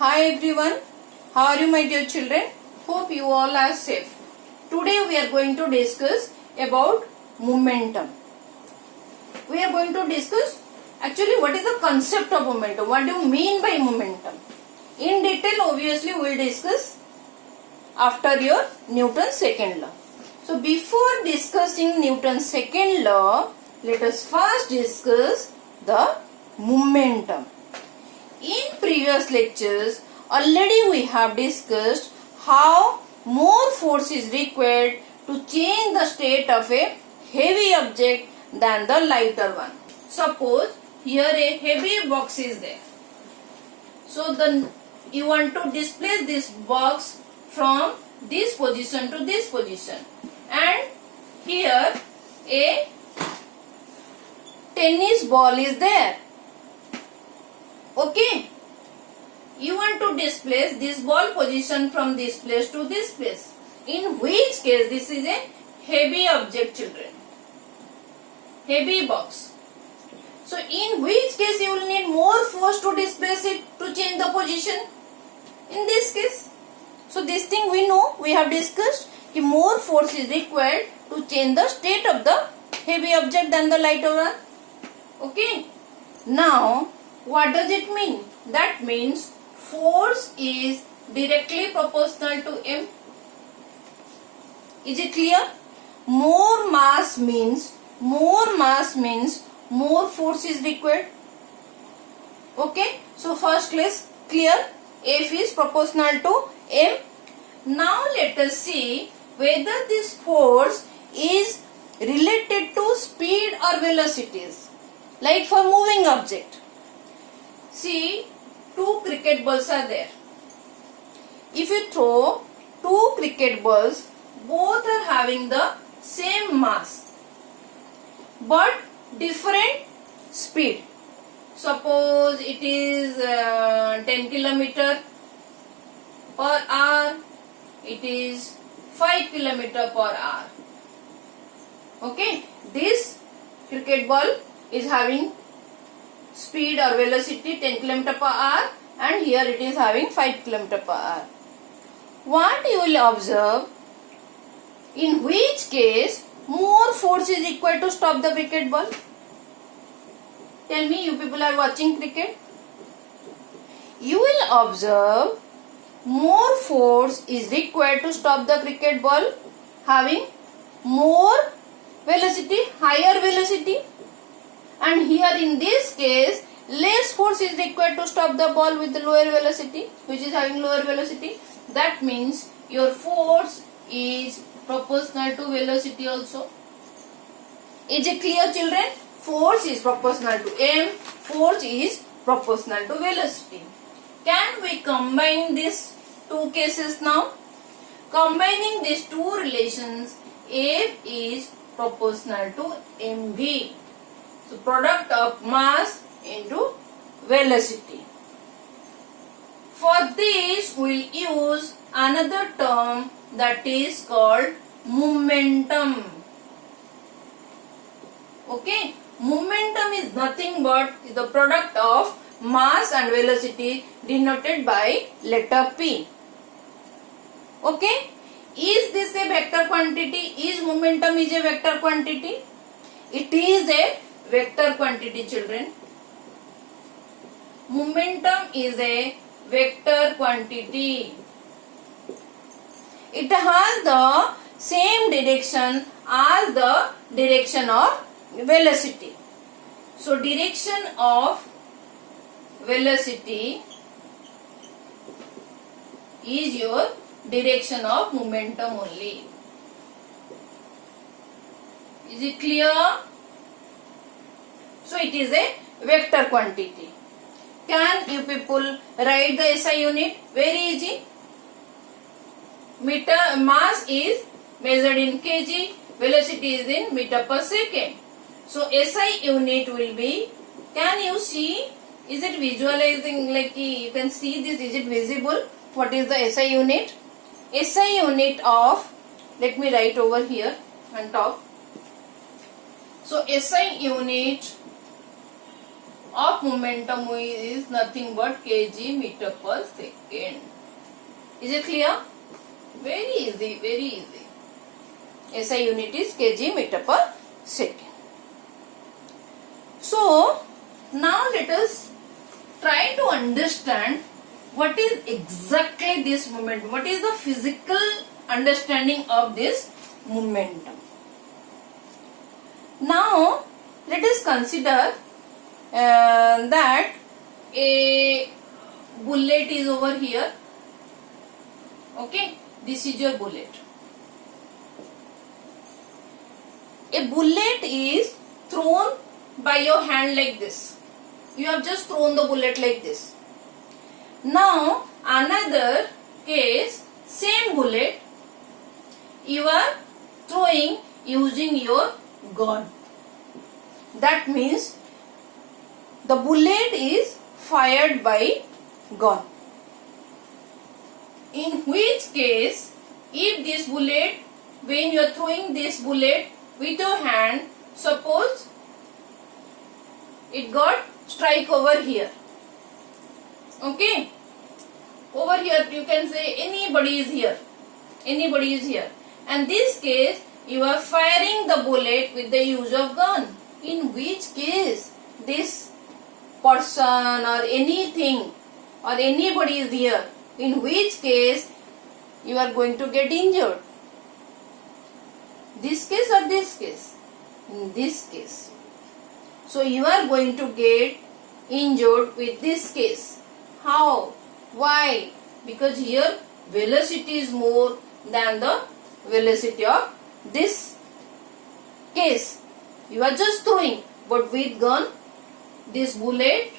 Hi everyone, how are you my dear children? Hope you all are safe. Today we are going to discuss about momentum. We are going to discuss actually what is the concept of momentum. What do you mean by momentum? In detail obviously we will discuss after your Newton's second law. So before discussing Newton's second law, let us first discuss the momentum. In previous lectures, already we have discussed how more force is required to change the state of a heavy object than the lighter one. Suppose here a heavy box is there. So you want to displace this box from this position to this position. And here a tennis ball is there. Okay, you want to displace this ball position from this place to this place. In which case this is a heavy object, children. Heavy box. So in which case you will need more force to displace it to change the position. In this case. So this thing we know, we have discussed, that more force is required to change the state of the heavy object than the lighter one. Okay. Now, what does it mean? That means force is directly proportional to m. Is it clear? More mass means more force is required. Okay. So first class clear. F is proportional to m. Now let us see whether this force is related to speed or velocities. Like for moving object. See, two cricket balls are there. If you throw two cricket balls, both are having the same mass but different speed. Suppose it is 10 km per hour, it is 5 km per hour. Okay, this cricket ball is having speed or velocity 10 km per hour and here it is having 5 km per hour. What you will observe, in which case more force is required to stop the cricket ball? Tell me, you people are watching cricket. You will observe more force is required to stop the cricket ball having more velocity, higher velocity. And here in this case, less force is required to stop the ball with the lower velocity, which is having lower velocity. That means your force is proportional to velocity also. Is it clear, children? Force is proportional to m, force is proportional to velocity. Can we combine these two cases now? Combining these two relations, F is proportional to mv. So product of mass into velocity. For this we will use another term that is called momentum. Okay, momentum is nothing but the product of mass and velocity denoted by letter P. Okay, is this a vector quantity? Is momentum is a vector quantity? It is a vector quantity, children. Momentum is a vector quantity. It has the same direction as the direction of velocity. So direction of velocity is your direction of momentum only. Is it clear? So it is a vector quantity. Can you people write the SI unit? Very easy. Mass is measured in kg, velocity is in meter per second. So SI unit will be, can you see, is it visualizing, like you can see this, is it visible? What is the SI unit? SI unit of, let me write over here on top. So SI unit of momentum is nothing but kg meter per second. Is it clear? Very easy, very easy. SI unit is kg meter per second. So now let us try to understand what is exactly this momentum. What is the physical understanding of this momentum? Now let us consider that a bullet is over here. Okay, this is your bullet. A bullet is thrown by your hand like this. You have just thrown the bullet like this. Now another case, same bullet you are throwing using your gun. That means the bullet is fired by gun. In which case, if this bullet, when you are throwing this bullet with your hand, suppose it got strike over here. Okay, over here you can say anybody is here. Anybody is here. And this case you are firing the bullet with the use of gun. In which case this person or anything or anybody is here. In which case you are going to get injured. This case or this case? In this case. So you are going to get injured with this case. How? Why? Because here velocity is more than the velocity of this case. You are just throwing, but with gun this bullet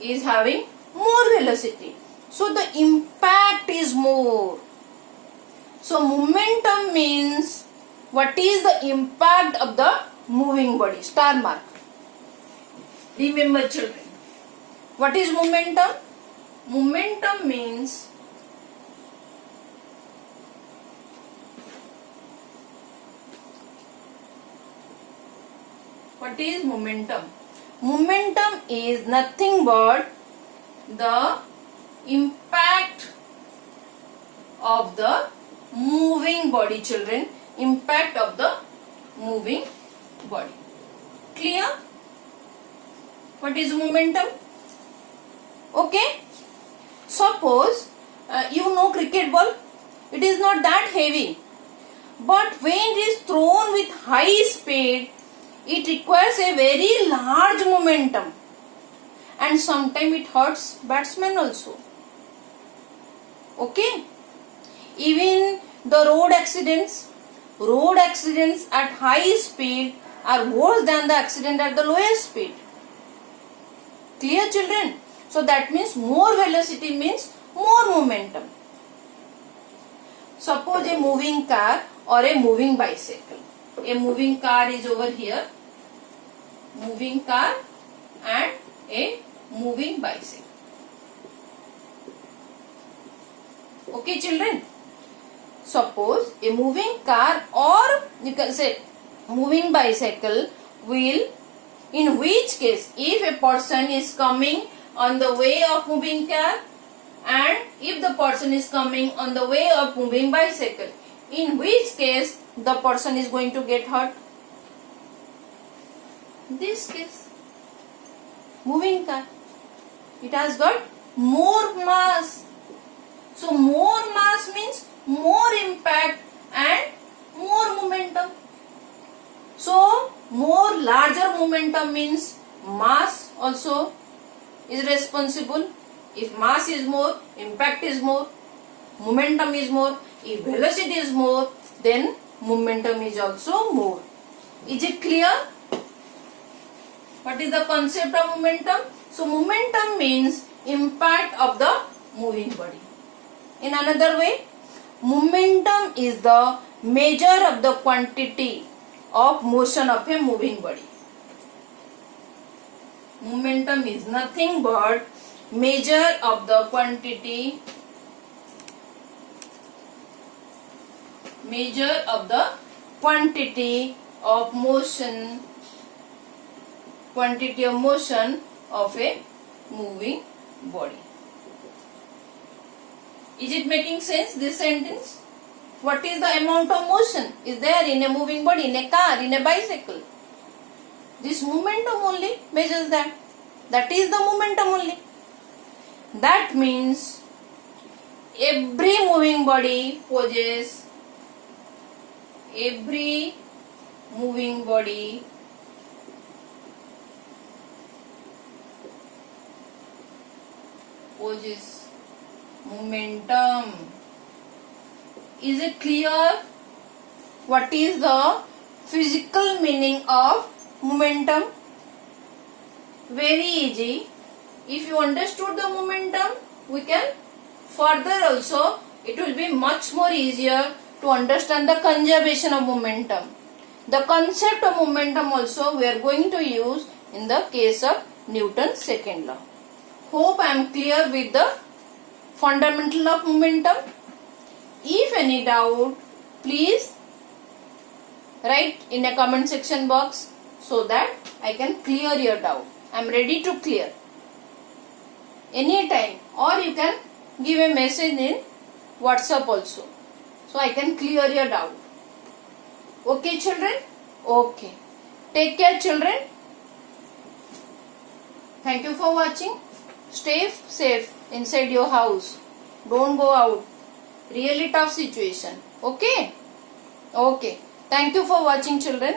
is having more velocity. So the impact is more. So momentum means what is the impact of the moving body? Star mark. Remember children. What is momentum? Momentum means what is momentum? Momentum is nothing but the impact of the moving body, children. Impact of the moving body. Clear? What is momentum? Okay. Suppose you know cricket ball. It is not that heavy. But when it is thrown with high speed, it requires a very large momentum. And sometimes it hurts batsmen also. Okay. Even the road accidents at high speed are worse than the accident at the lowest speed. Clear children? So that means more velocity means more momentum. Suppose a moving car or a moving bicycle. A moving car is over here. Moving car and a moving bicycle. Okay children? Suppose a moving car or you can say moving bicycle will, in which case if a person is coming on the way of moving car and if the person is coming on the way of moving bicycle, in which case the person is going to get hurt? This case, moving car, it has got more mass. So more mass means more impact and more momentum. So more larger momentum means mass also is responsible. If mass is more, impact is more, momentum is more. If velocity is more, then momentum is also more. Is it clear? What is the concept of momentum? So momentum means impact of the moving body. In another way, momentum is the measure of the quantity of motion of a moving body. Momentum is nothing but measure of the quantity of motion of a moving body. Is it making sense, this sentence? What is the amount of motion is there in a moving body, in a car, in a bicycle? This momentum only measures that. That is the momentum only. That means every moving body poses momentum. Is it clear? What is the physical meaning of momentum? Very easy. If you understood the momentum, we can further also, it will be much more easier to understand the conservation of momentum. The concept of momentum also we are going to use in the case of Newton's second law. Hope I am clear with the fundamental of momentum. If any doubt, please write in a comment section box so that I can clear your doubt. I am ready to clear anytime, or you can give a message in WhatsApp also, so I can clear your doubt. Okay children? Okay. Take care children. Thank you for watching. Stay safe inside your house. Don't go out. Really tough situation. Okay? Okay. Thank you for watching children.